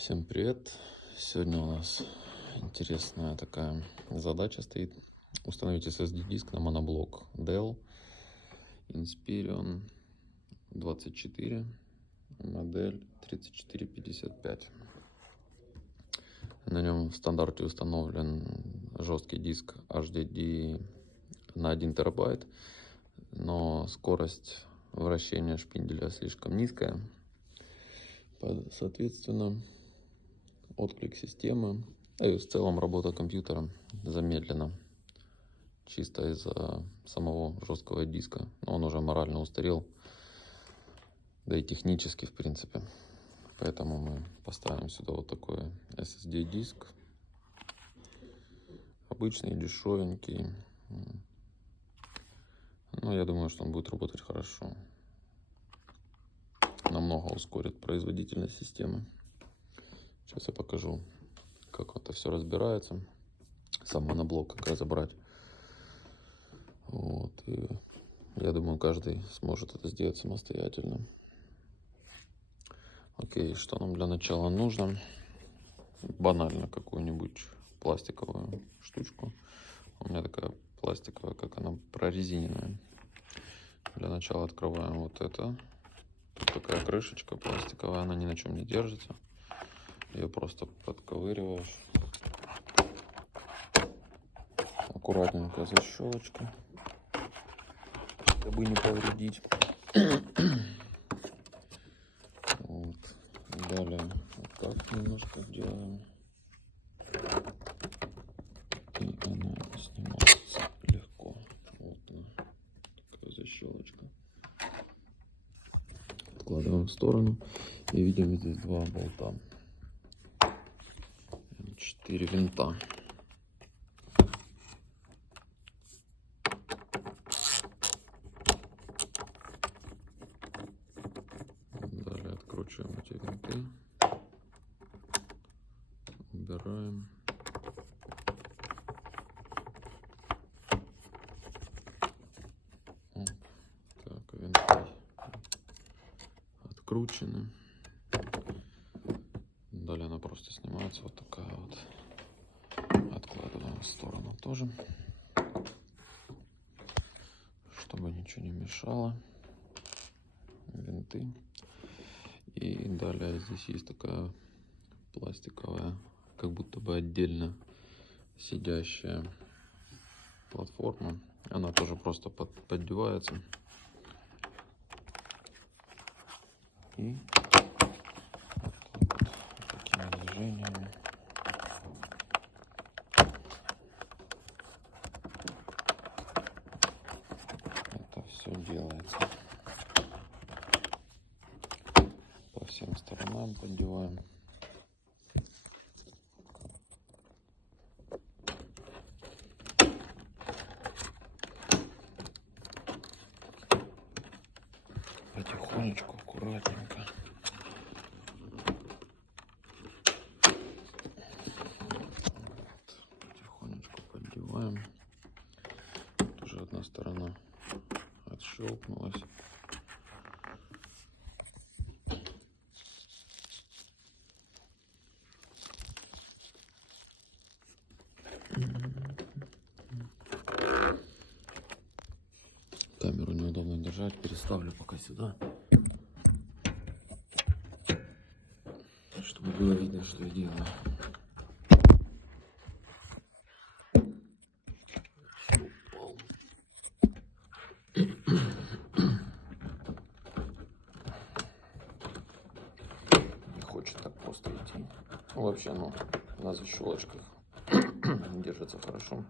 Всем привет! Сегодня у нас интересная такая задача стоит. Установить SSD-диск на моноблок Dell Inspiron 24, модель 3455. На нем в стандарте установлен жесткий диск HDD на 1 терабайт, но скорость вращения шпинделя слишком низкая. Соответственно, отклик системы, и в целом работа компьютера замедлена. Чисто из-за самого жесткого диска. Он уже морально устарел, да и технически, в принципе. Поэтому мы поставим сюда вот такой SSD-диск. Обычный, дешевенький. Ну, я думаю, что он будет работать хорошо. Намного ускорит производительность системы. Сейчас я покажу, как это все разбирается. Сам моноблок как разобрать. Вот. И я думаю, каждый сможет это сделать самостоятельно. Окей, что нам для начала нужно? Банально какую-нибудь пластиковую штучку. У меня такая пластиковая, как она, прорезиненная. Для начала открываем вот это. Тут такая крышечка пластиковая, она ни на чем не держится. Ее просто подковыриваешь. Аккуратненько защелочка, чтобы не повредить. Вот. Далее вот так немножко делаем. И она снимается легко. Вот она, такая защелочка. Откладываем в сторону. И видим здесь два болта. 4 винта. Далее откручиваем эти винты. Убираем. Так, винты откручены. Далее она просто снимается, вот такая вот. Откладываем в сторону тоже, чтобы ничего не мешало. Винты. И далее здесь есть такая пластиковая, как будто бы отдельно сидящая платформа. Она тоже просто поддевается. И вот такими движениями это все делается. По всем сторонам поддеваем. Потихонечку, аккуратненько. Потихонечку поддеваем. Уже одна сторона отщелкнулась. Камеру неудобно держать, переставлю пока сюда, чтобы было видно, что я делаю. Не хочет так просто идти. Ну, вообще, на защелочках держится хорошо.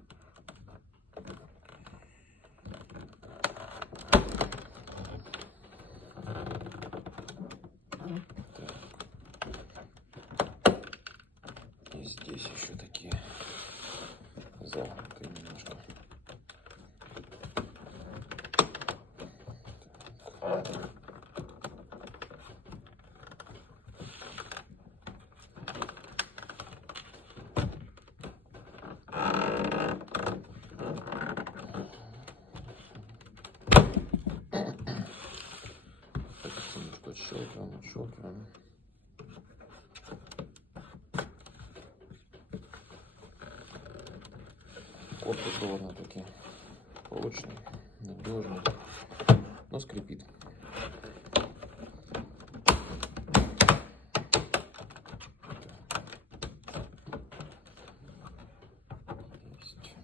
И здесь еще такие загнутые немножко. Отщелкиваем. Корпус довольно-таки прочный, надежный, но скрипит. Есть.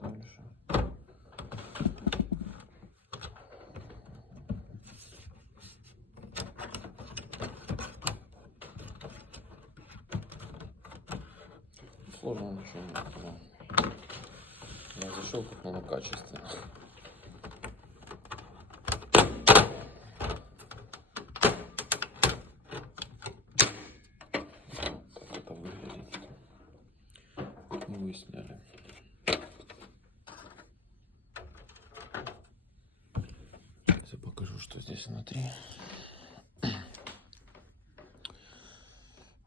Дальше. Сложного ничего нет. Я зашел как на качественно. Как это выглядит. Его сняли. Сейчас я покажу, что здесь внутри.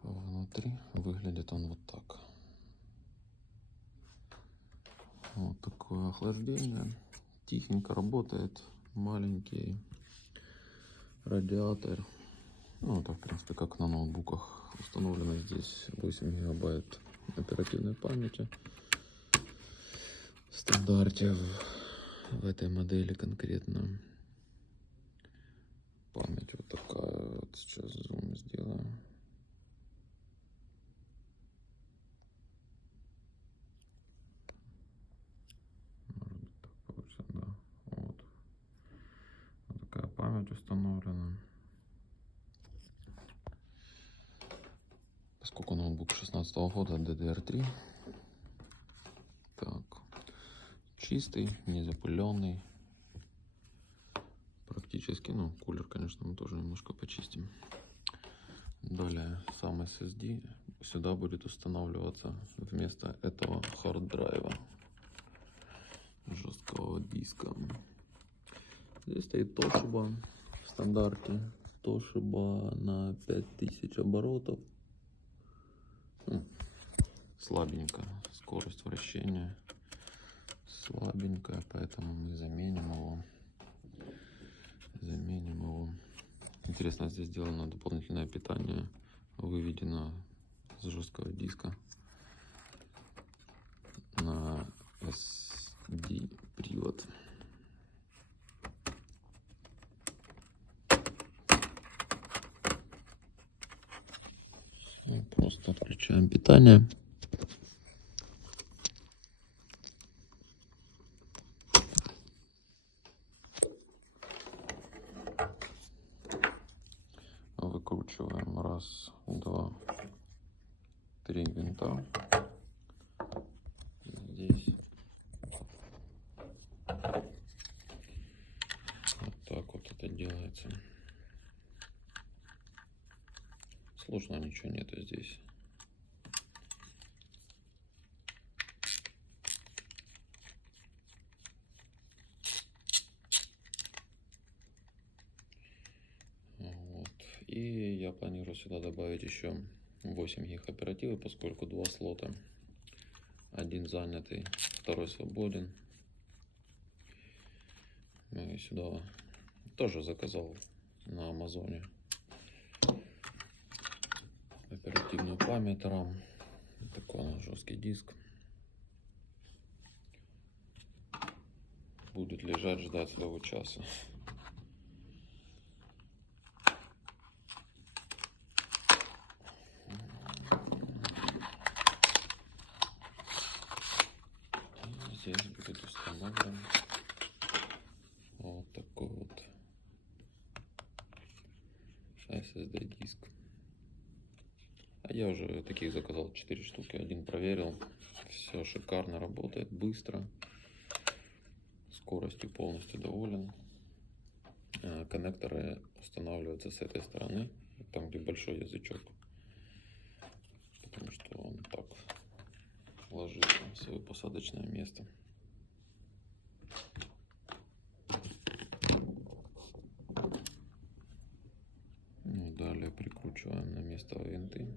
Внутри выглядит он вот так. Вот такое охлаждение. Тихенько работает. Маленький радиатор. Ну, это в принципе как на ноутбуках. Установлено здесь 8 гигабайт оперативной памяти. В стандарте в этой модели конкретно. Память вот такая. Вот сейчас зум сделаю. Да. Вот такая память установлена. Поскольку ноутбук 16 года, DDR3. Так. Чистый, не запыленный. Практически, ну, кулер, конечно, мы тоже немножко почистим. Далее сам SSD сюда будет устанавливаться вместо этого хард-драйва, жесткого диска. Здесь стоит Toshiba в стандарте. Toshiba на 5000 оборотов. Слабенько. Скорость вращения слабенькая, поэтому мы заменим его. Интересно, здесь сделано дополнительное питание, выведено с жесткого диска на SD привод. Просто отключаем питание. Выкручиваем 1, 2, 3 винта. Здесь. Вот так вот это делается. Сложного ничего нету здесь. Вот. И я планирую сюда добавить еще 8 гиг оперативы, поскольку 2 слота. Один занятый, второй свободен. И сюда тоже заказал на Амазоне оперативную память RAM. Такой у нас жесткий диск. Будет лежать, ждать своего часа. Здесь будет установлен вот такой вот SSD диск. А я уже таких заказал 4 штуки. Один проверил. Все шикарно работает, быстро. Скоростью полностью доволен. Коннекторы устанавливаются с этой стороны, там где большой язычок. Потому что он так ложится в свое посадочное место. Ну, далее прикручиваем на место винты.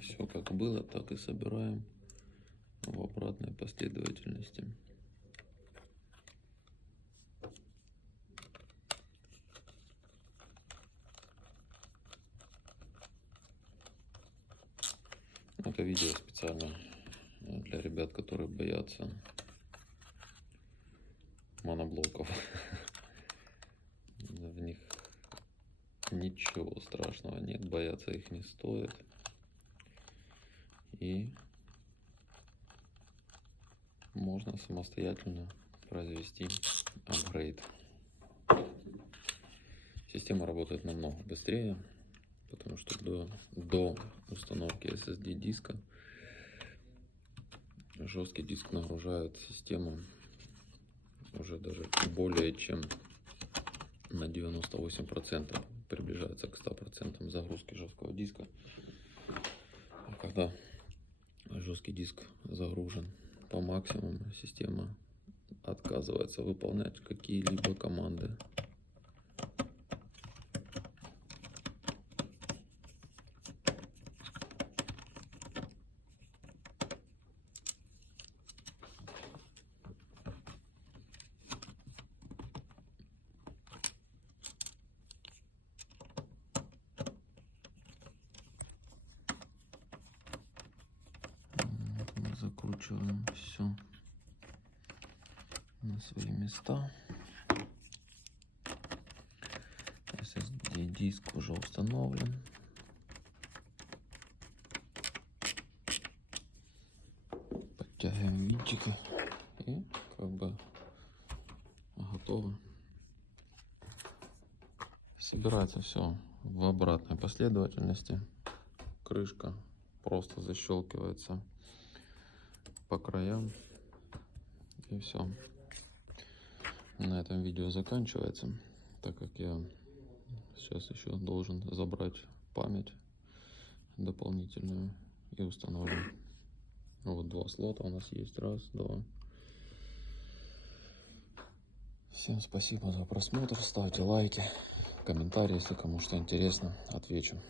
Все как было, так и собираем в обратной последовательности. Это видео специально для ребят, которые боятся моноблоков. В них ничего страшного нет, бояться их не стоит. И можно самостоятельно произвести апгрейд. Система работает намного быстрее, потому что до установки SSD диска жесткий диск нагружает систему уже даже более чем на 98%, приближается к 100% загрузки жесткого диска. А когда жесткий диск загружен по максимуму, система отказывается выполнять какие-либо команды. Мы закручиваем все на свои места. SSD диск уже установлен. Подтягиваем винтики и как бы готово. Собирается все в обратной последовательности. Крышка просто защелкивается по краям, и все. На этом видео заканчивается, так как я сейчас еще должен забрать память дополнительную и установлю. Вот 2 слота у нас есть. 1, 2. Всем спасибо за просмотр. Ставьте лайки, комментарии, если кому что интересно, отвечу.